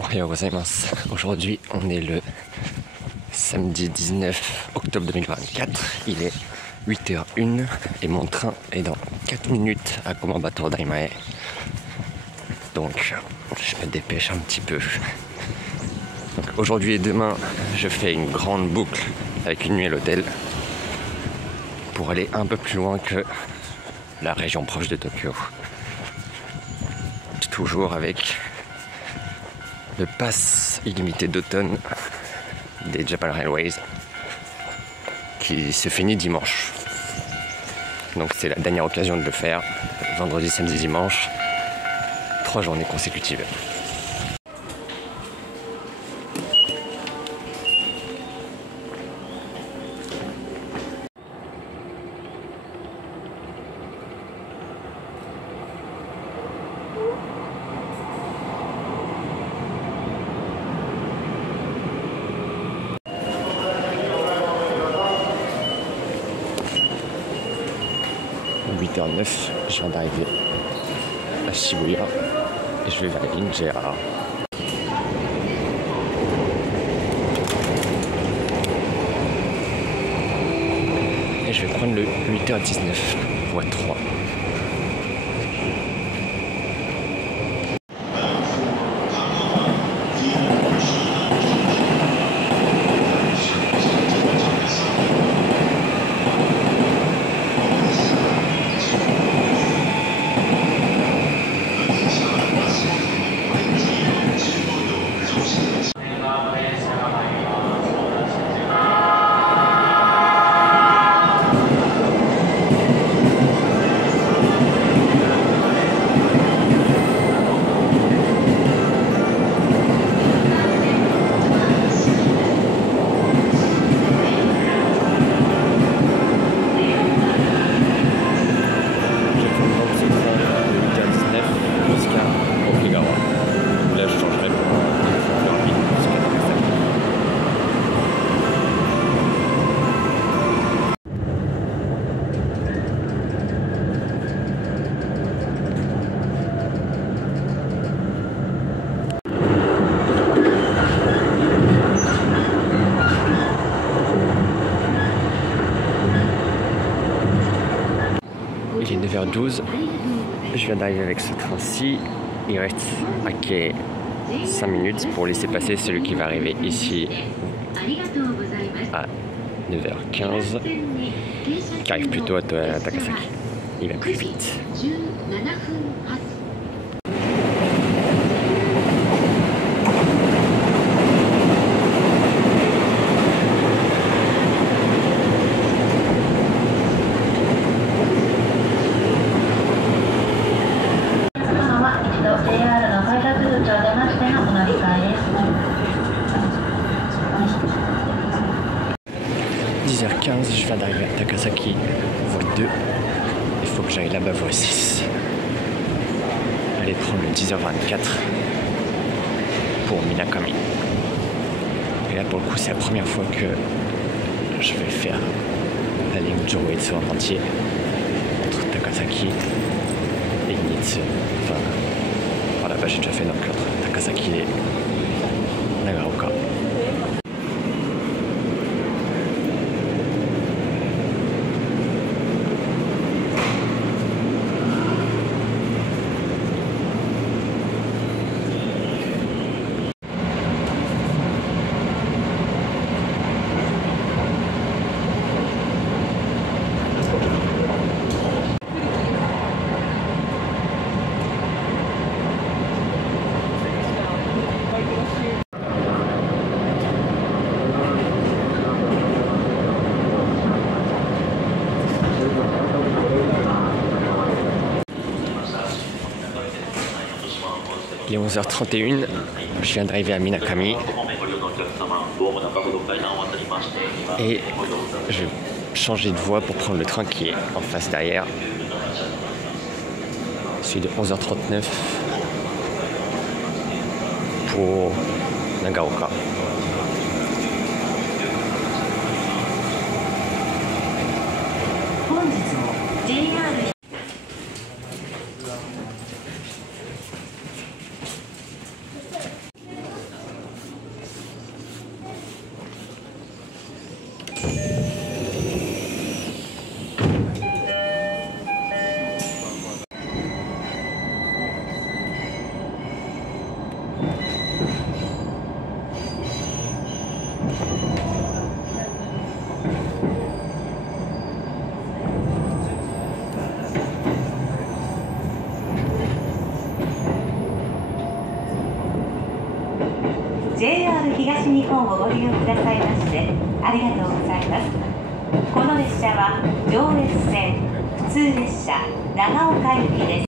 おはようございます。Aujourd'hui, on est le samedi 19 octobre 2024. Il est 8h01 et mon train est dans 4 minutes à Komambato Daimae. Donc, je me dépêche un petit peu. Donc, aujourd'hui et demain, je fais une grande boucle avec une nuit à l'hôtel pour aller un peu plus loin que la région proche de Tokyo. Toujours avec le pass illimité d'automne des Japan Railways qui se finit dimanche. Donc c'est la dernière occasion de le faire, vendredi, samedi, dimanche, 3 journées consécutives. « 8h09, je viens d'arriver à Shibuya et je vais vers la ligne JR. Et je vais prendre le 8h19, voie 3. Il est 9h12, je viens d'arriver avec ce train-ci, il reste à quai 5 minutes pour laisser passer celui qui va arriver ici à 9h15, qui arrive plutôt à Takasaki. Il va plus vite. Je viens d'arriver à Takasaki, voie 2. Il faut que j'aille là-bas, voie 6. Aller prendre le 10h24 pour Minakami. Et là, pour le coup, c'est la première fois que je vais faire la ligne Jōuetsu en entier entre Takasaki et Nitsu. Enfin, voilà, j'ai déjà fait donc entre Takasaki et Nagaoka. Il est 11h31, je viens d'arriver à Minakami et je vais changer de voie pour prendre le train qui est en face derrière. Celui de 11h39 pour Nagaoka. JR 東日本をご利用くださいましてありがとうございます。この列車は上越線普通列車長岡行きです。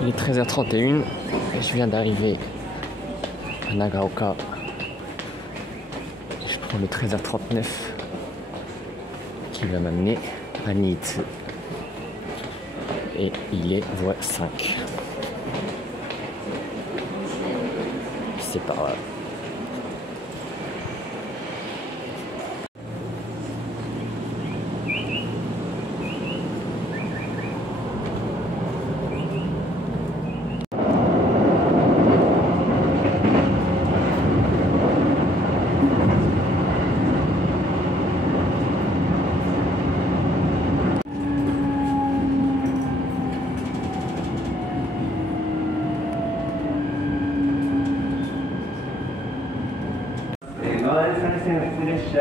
Il est 13h31 et je viens d'arriver à Nagaoka. Je prends le 13h39 qui va m'amener à Niitsu. Et il est voie 5. C'est pas grave.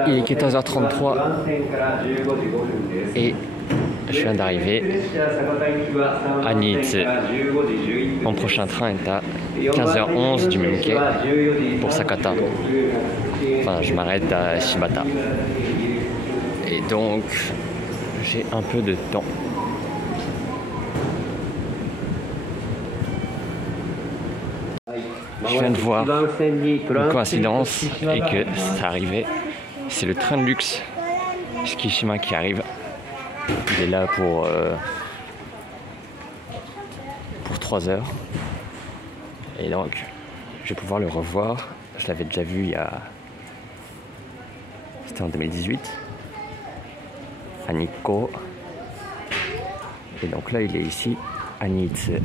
Il est 14h33 et je viens d'arriver à Niitsu. Mon prochain train est à 15h11 du même quai pour Sakata. Enfin, je m'arrête à Shibata. Et donc, j'ai un peu de temps. Je viens de voir une coïncidence et que ça arrivait. C'est le train de luxe Shikishima qui arrive. Il est là pour 3 heures. Et donc, je vais pouvoir le revoir. Je l'avais déjà vu il y a... C'était en 2018. À Nikko. Et donc là, il est ici, à Niitsu.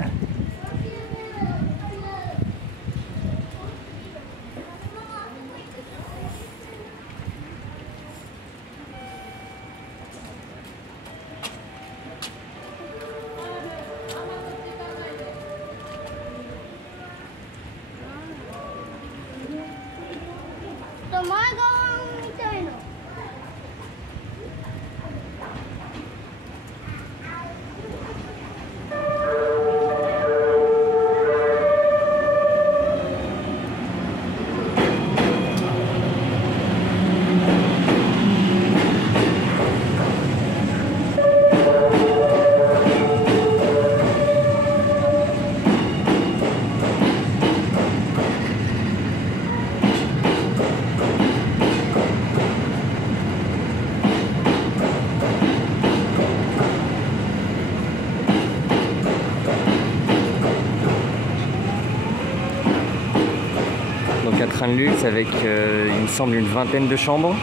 Un train de luxe avec, il me semble, une vingtaine de chambres.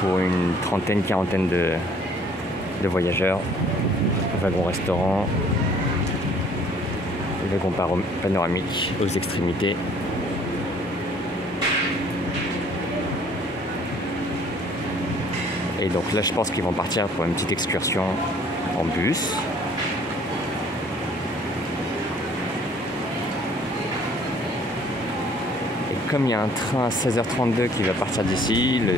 Pour une trentaine, quarantaine de voyageurs. Wagon restaurant. Wagon panoramique aux extrémités. Et donc là, je pense qu'ils vont partir pour une petite excursion en bus. Et comme il y a un train à 16h32 qui va partir d'ici, le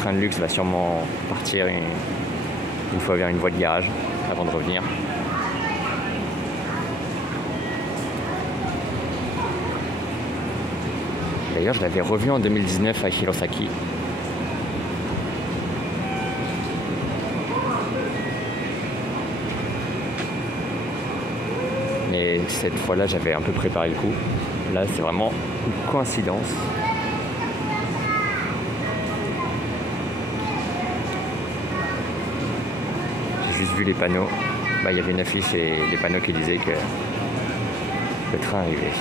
train de luxe va sûrement partir une fois vers une voie de garage avant de revenir. D'ailleurs, je l'avais revu en 2019 à Hirosaki. Mais cette fois-là, j'avais un peu préparé le coup. Là, c'est vraiment une coïncidence. J'ai juste vu les panneaux. Il y avait une affiche et des panneaux qui disaient que le train arrivait.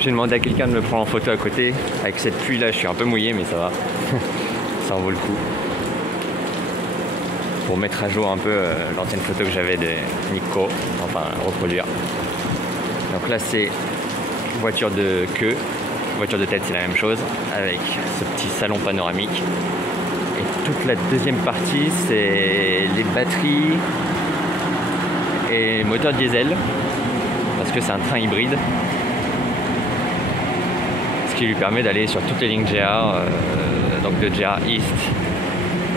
J'ai demandé à quelqu'un de me prendre en photo à côté. Avec cette pluie là, je suis un peu mouillé, mais ça va. Ça en vaut le coup. Pour mettre à jour un peu l'ancienne photo que j'avais de Nikko, enfin reproduire. Donc là, c'est voiture de queue. Voiture de tête, c'est la même chose, avec ce petit salon panoramique. Et toute la deuxième partie, c'est les batteries et moteur diesel, parce que c'est un train hybride. Qui lui permet d'aller sur toutes les lignes JR, donc de JR East.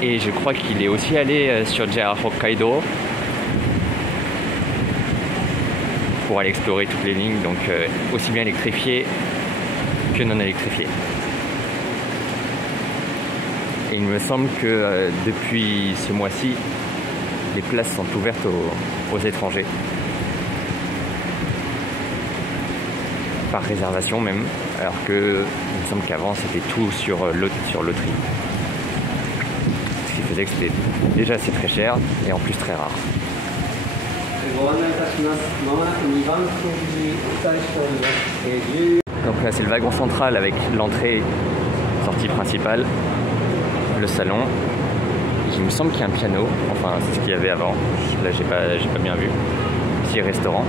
Et je crois qu'il est aussi allé sur JR Hokkaido pour aller explorer toutes les lignes, donc aussi bien électrifiées que non électrifiées. Et il me semble que depuis ce mois-ci, les places sont ouvertes aux étrangers. Par réservation même, alors que il me semble qu'avant c'était tout sur loterie. Ce qui faisait que c'était déjà assez très cher et en plus très rare. Donc là c'est le wagon central avec l'entrée, sortie principale, le salon. Il me semble qu'il y a un piano, enfin c'est ce qu'il y avait avant, là j'ai pas bien vu. Ici restaurant.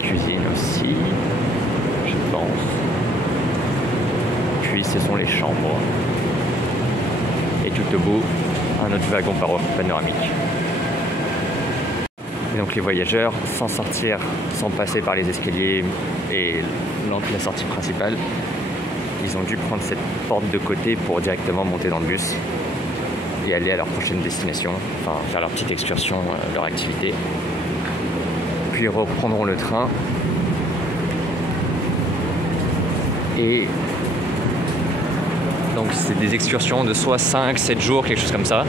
Cuisine aussi, je pense. Puis ce sont les chambres. Et tout au bout, un autre wagon panoramique. Et donc les voyageurs, sans sortir, sans passer par les escaliers et la sortie principale, ils ont dû prendre cette porte de côté pour directement monter dans le bus et aller à leur prochaine destination, enfin faire leur petite excursion, leur activité. Puis reprendront le train et donc c'est des excursions de soit 5-7 jours, quelque chose comme ça,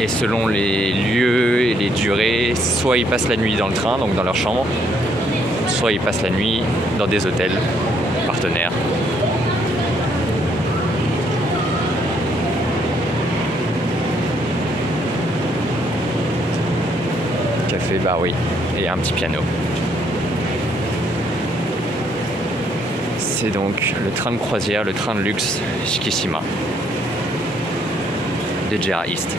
et selon les lieux et les durées, soit ils passent la nuit dans le train, donc dans leur chambre, soit ils passent la nuit dans des hôtels partenaires. Café, bar, oui, et un petit piano. C'est donc le train de croisière, le train de luxe Shikishima de JR East.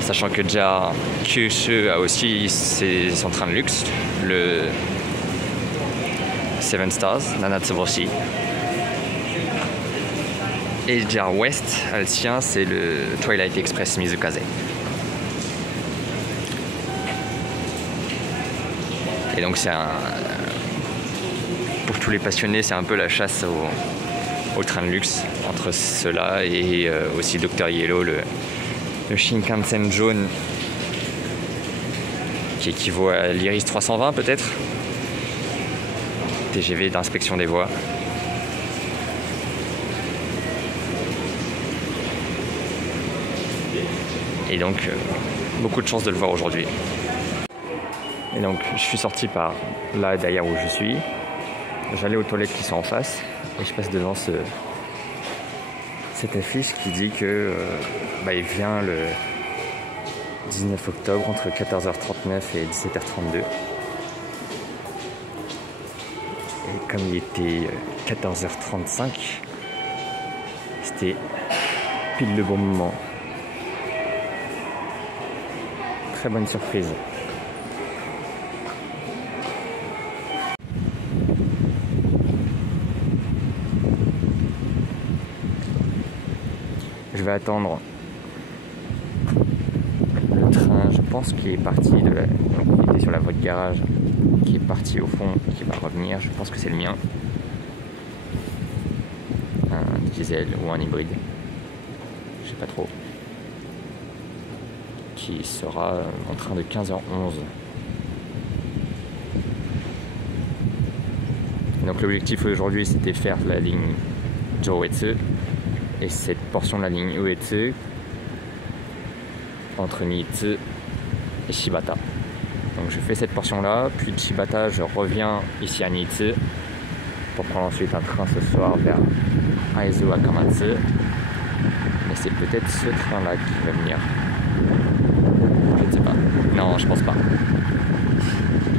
Sachant que JR Kyushu a aussi son train de luxe, le Seven Stars, Nanatsuboshi. Et JR West a le sien, c'est le Twilight Express Mizukaze. Et donc c'est pour tous les passionnés, c'est un peu la chasse au train de luxe entre ceux-là et aussi Dr Yellow, le Shinkansen jaune qui équivaut à l'Iris 320 peut-être, TGV d'inspection des voies. Et donc beaucoup de chance de le voir aujourd'hui. Et donc je suis sorti par là derrière où je suis. J'allais aux toilettes qui sont en face et je passe devant cette affiche qui dit que il vient le 19 octobre entre 14h39 et 17h32. Et comme il était 14h35, c'était pile le bon moment. Très bonne surprise. Je vais attendre le train, je pense qu'il est parti il était sur la voie de garage, qui est parti au fond, qui va revenir. Je pense que c'est le mien. Un diesel ou un hybride. Je sais pas trop. Qui sera en train de 15h11. Donc l'objectif aujourd'hui c'était faire la ligne Jōetsu et cette portion de la ligne Uetsu entre Niitsu et Shibata. Donc je fais cette portion là, puis de Shibata je reviens ici à Niitsu pour prendre ensuite un train ce soir vers Aizu Akamatsu. Mais c'est peut-être ce train là qui va venir. Je ne sais pas. Non, je pense pas.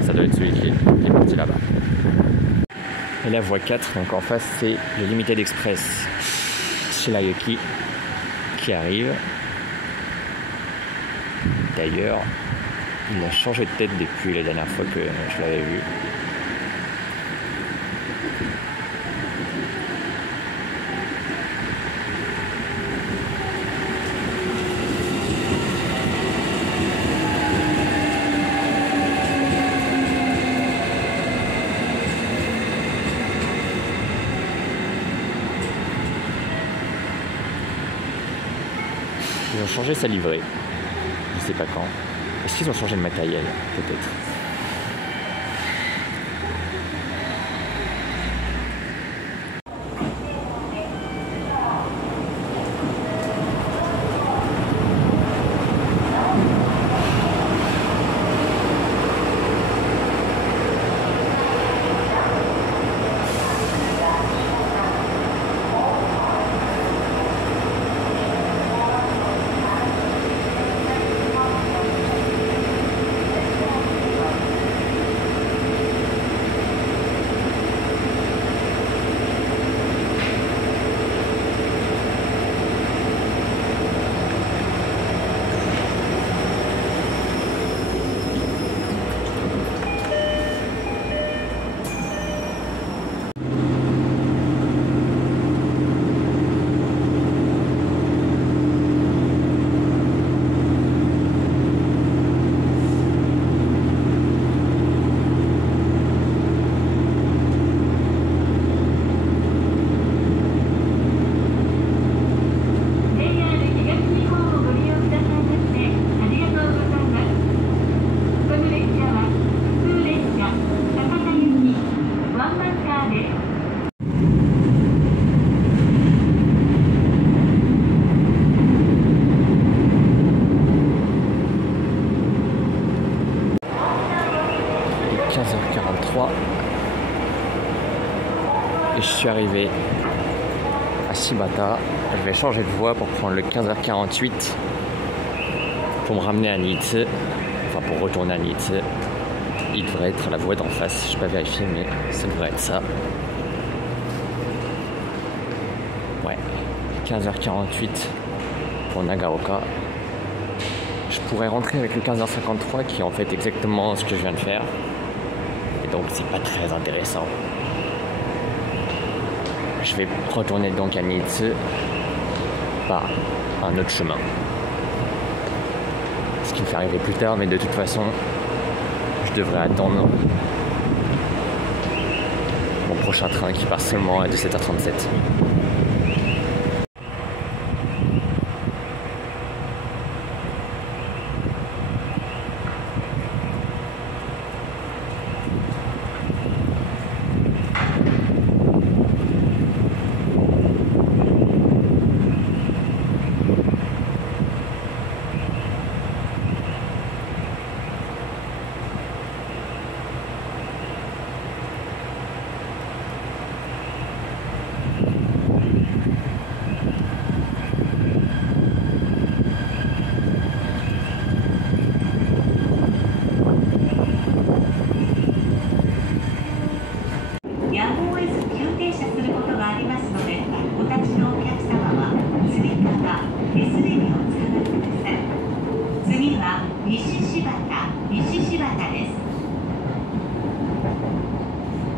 Ça doit être celui qui est parti là-bas. Et la voie 4, donc en face c'est le Limited Express Shirayuki qui arrive. D'ailleurs, il a changé de tête depuis la dernière fois que je l'avais vu. Ils ont changé sa livrée. Je sais pas quand. Est-ce qu'ils ont changé le matériel? Peut-être. Et je suis arrivé à Shibata. Je vais changer de voie pour prendre le 15h48 pour me ramener à Niitsu, enfin pour retourner à Niitsu. Il devrait être la voie d'en face, je n'ai pas vérifié mais ça devrait être ça. Ouais, 15h48 pour Nagaoka. Je pourrais rentrer avec le 15h53 qui est en fait exactement ce que je viens de faire. Et donc c'est pas très intéressant. Je vais retourner donc à Niitsu par un autre chemin. Ce qui me fait arriver plus tard, mais de toute façon, je devrais attendre mon prochain train qui part seulement à 17h37.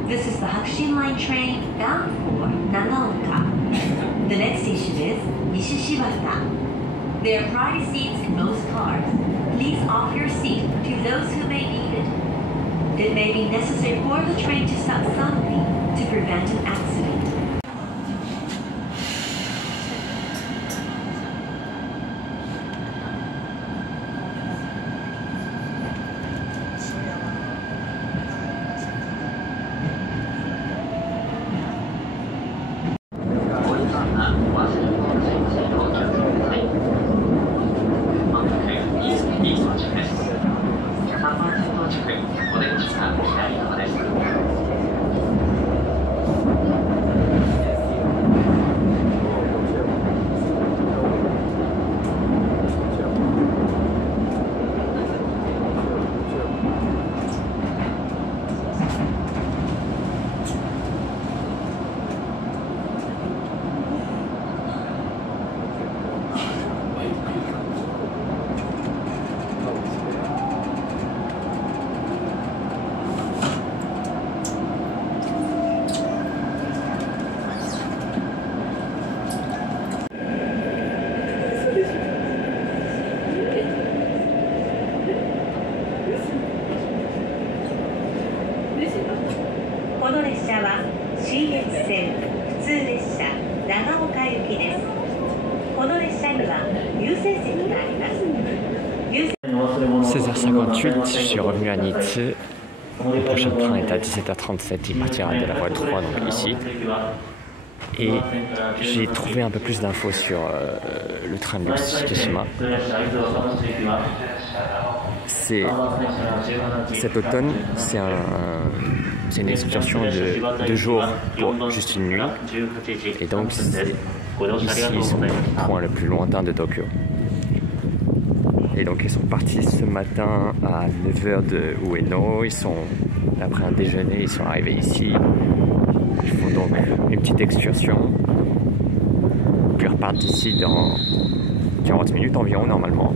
This is the Hakushin Line train bound for Nagaoka. The next station is Nishishibata. There are priority seats in most cars. Please offer your seat to those who may need it. It may be necessary for the train to stop suddenly to prevent an accident. この列車は信越線普通列車長岡行きです。この列車には優先席があります。 16h58, je suis revenu à Nitze. Le prochain train est à 17h37, il partira de la voie 3, donc ici. Et j'ai trouvé un peu plus d'infos sur le train de Shikishima. Cet automne, c'est une excursion de 2 jours pour juste une nuit. Et donc, ici, ils sont au point le plus lointain de Tokyo. Et donc ils sont partis ce matin à 9h de Ueno, après un déjeuner, ils sont arrivés ici. Ils font donc une petite excursion, puis ils repartent d'ici dans 40 minutes environ normalement.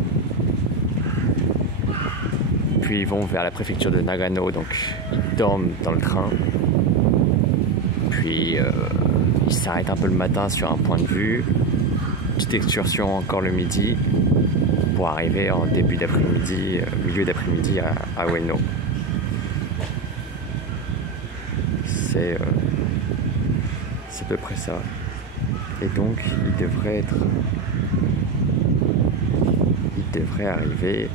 Puis ils vont vers la préfecture de Nagano, donc ils dorment dans le train. Puis ils s'arrêtent un peu le matin sur un point de vue, petite excursion encore le midi, pour arriver en début d'après-midi, milieu d'après-midi à Ueno. C'est à peu près ça. Et donc il devrait arriver.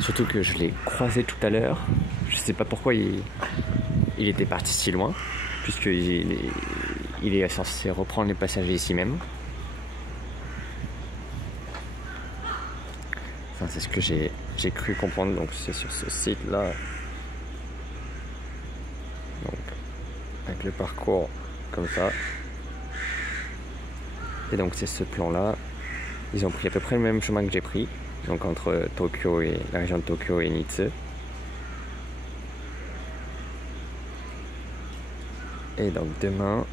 Surtout que je l'ai croisé tout à l'heure. Je sais pas pourquoi il était parti si loin, puisqu'il est censé reprendre les passagers ici même. Enfin, c'est ce que j'ai cru comprendre, donc c'est sur ce site là. Donc avec le parcours comme ça. Et donc c'est ce plan là. Ils ont pris à peu près le même chemin que j'ai pris, donc entre Tokyo et la région de Tokyo et Nitze. Et donc demain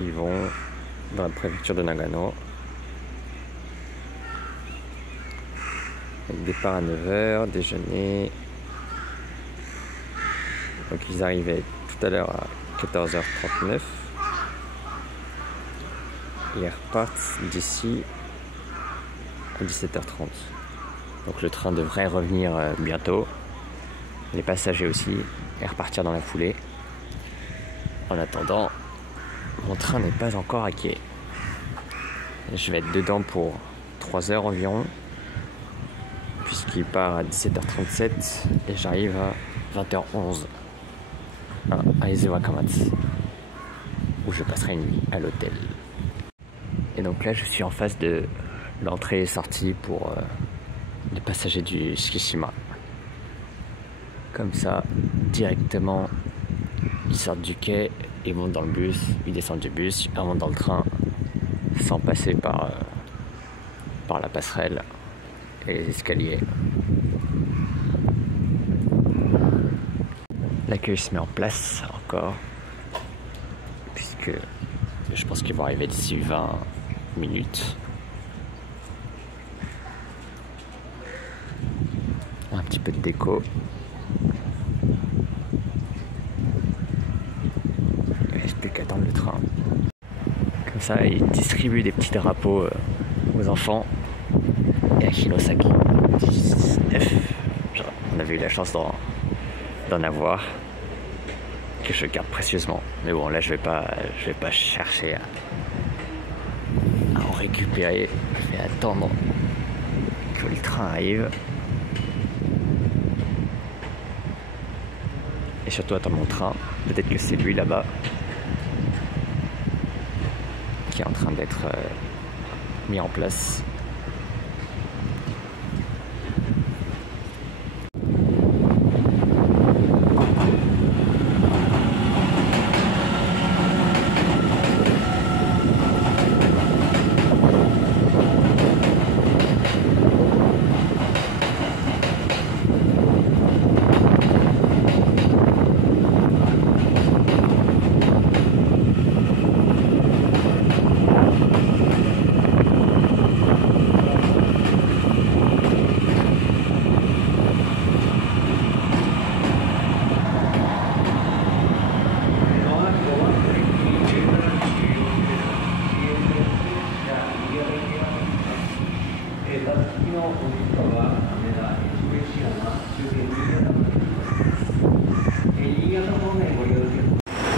ils vont dans la préfecture de Nagano. Départ à 9h, déjeuner. Donc ils arrivaient tout à l'heure à 14h39. Et ils repartent d'ici à 17h30. Donc le train devrait revenir bientôt. Les passagers aussi, et repartir dans la foulée. En attendant, mon train n'est pas encore à quai. Je vais être dedans pour 3 heures environ, puisqu'il part à 17h37 et j'arrive à 20h11 à Izuwakamatsu, où je passerai une nuit à l'hôtel. Et donc là je suis en face de l'entrée et sortie pour les passagers du Shikishima. Comme ça, directement, ils sortent du quai, ils montent dans le bus, ils descendent du bus, ils montent dans le train, sans passer par la passerelle et les escaliers. L'accueil se met en place encore, puisque je pense qu'ils vont arriver d'ici 20 minutes. Un petit peu de déco. Il reste plus qu'à attendre le train. ça, ils distribuent des petits drapeaux aux enfants. Et à Hinosaki 19, on avait eu la chance d'en avoir, que je garde précieusement. Mais bon, là je vais pas chercher à en récupérer. Je vais attendre que le train arrive. Et surtout attendre mon train. Peut-être que c'est lui là-bas qui est en train d'être mis en place.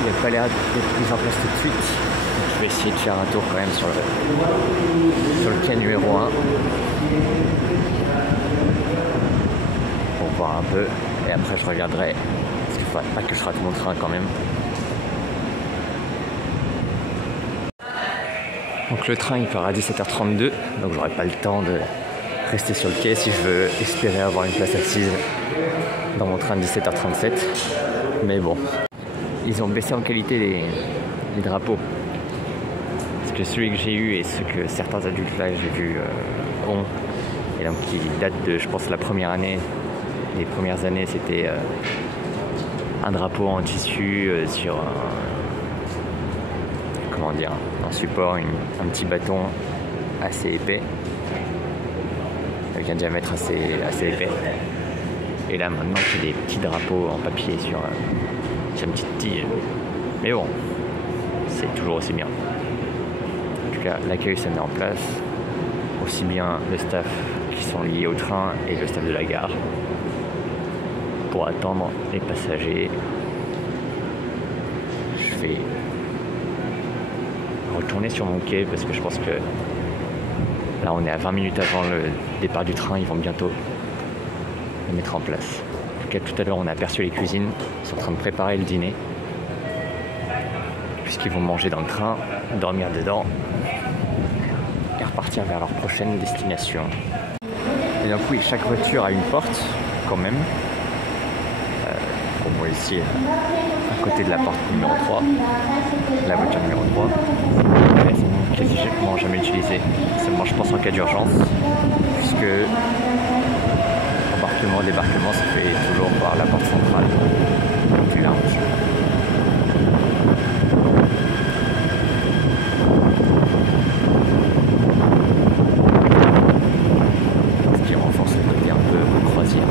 Il n'a pas l'air d'être mis en place tout de suite. Donc je vais essayer de faire un tour quand même sur le quai numéro 1 pour voir un peu. Et après je regarderai, parce qu'il ne faudrait pas que je rate mon train quand même. Donc le train il part à 17h32, donc j'aurai pas le temps de rester sur le quai si je veux espérer avoir une place assise dans mon train de 17h37. Mais bon, ils ont baissé en qualité les drapeaux. Parce que celui que j'ai eu et ce que certains adultes là j'ai vu ont, et donc qui date de, je pense, la première année, les premières années, c'était un drapeau en tissu sur un support, un petit bâton assez épais, avec un diamètre assez épais. Et là maintenant j'ai des petits drapeaux en papier sur une petite tige. Mais bon, c'est toujours aussi bien. En tout cas, l'accueil se met en place, aussi bien le staff qui sont liés au train et le staff de la gare, pour attendre les passagers. Je vais retourner sur mon quai parce que je pense que là on est à 20 minutes avant le départ du train, ils vont bientôt le mettre en place. En tout cas, tout à l'heure on a aperçu les cuisines, ils sont en train de préparer le dîner puisqu'ils vont manger dans le train, dormir dedans et repartir vers leur prochaine destination. Et donc oui, chaque voiture a une porte quand même. Pour moi ici, à côté de la porte numéro 3, la voiture numéro 3. Elles sont quasiment jamais utilisées, seulement je pense en cas d'urgence, puisque embarquement, débarquement se fait toujours par la porte centrale du lounge. Ce qui renforce le côté un peu croisière.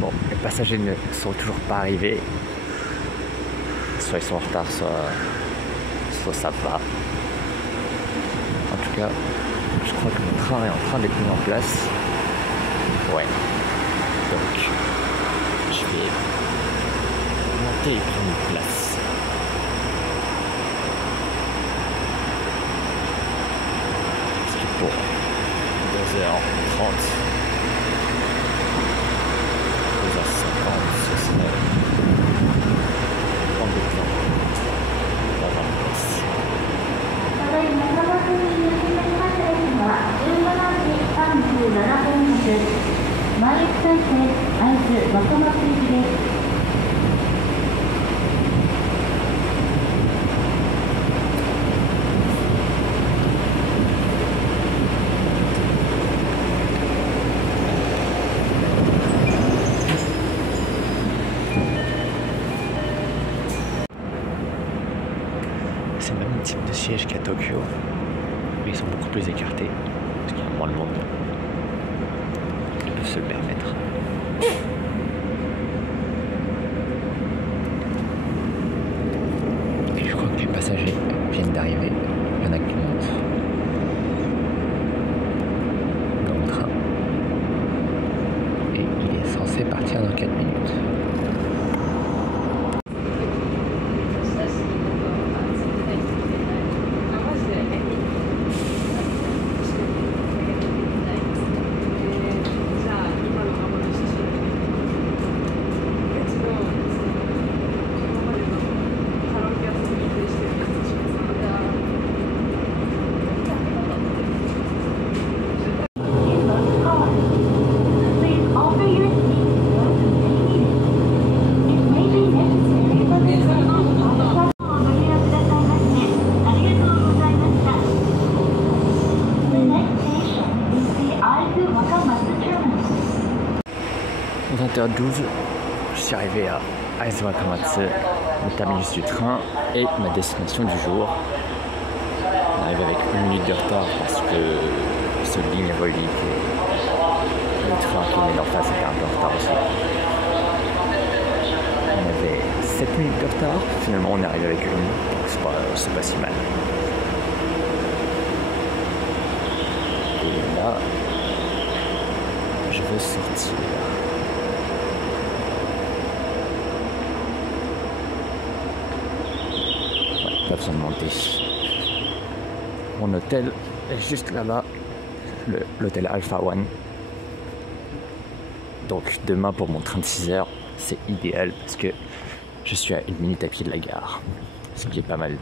Bon, les passagers ne sont toujours pas arrivés. Soit ils sont en retard, soit ça va. En tout cas, je crois que mon train est en train d'être mis en place. Ouais. Donc, je vais monter et prendre une place. Parce que pour 2h30, 2h50, ce serait prendre le temps d'avoir une place. 前行き再生会津若松行きです。C'est le même type de siège qu'à Tokyo, mais ils sont beaucoup plus écartés, parce qu'il y a moins de monde. Ils peuvent se le permettre. 20h12, je suis arrivé à Aizu Wakamatsu, le terminus du train et ma destination du jour. On arrive avec 1 minute de retard parce que ce ligne relique et le train qui venait d'en face était un peu en retard aussi. On avait 7 minutes de retard, finalement on est arrivé avec 1, donc c'est pas si mal. Et là, je veux sortir. Ouais, pas besoin de monter. Mon hôtel est juste là-bas, l'hôtel Alpha One. Donc demain pour mon train de 6 heures, c'est idéal parce que je suis à 1 minute à pied de la gare, ce qui est pas mal.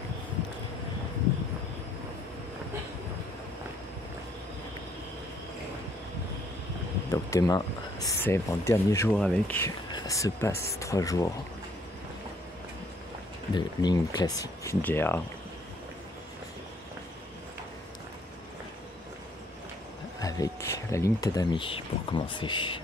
Donc demain, c'est mon dernier jour avec ce pass 3 jours de ligne classique JR. Avec la ligne Tadami pour commencer.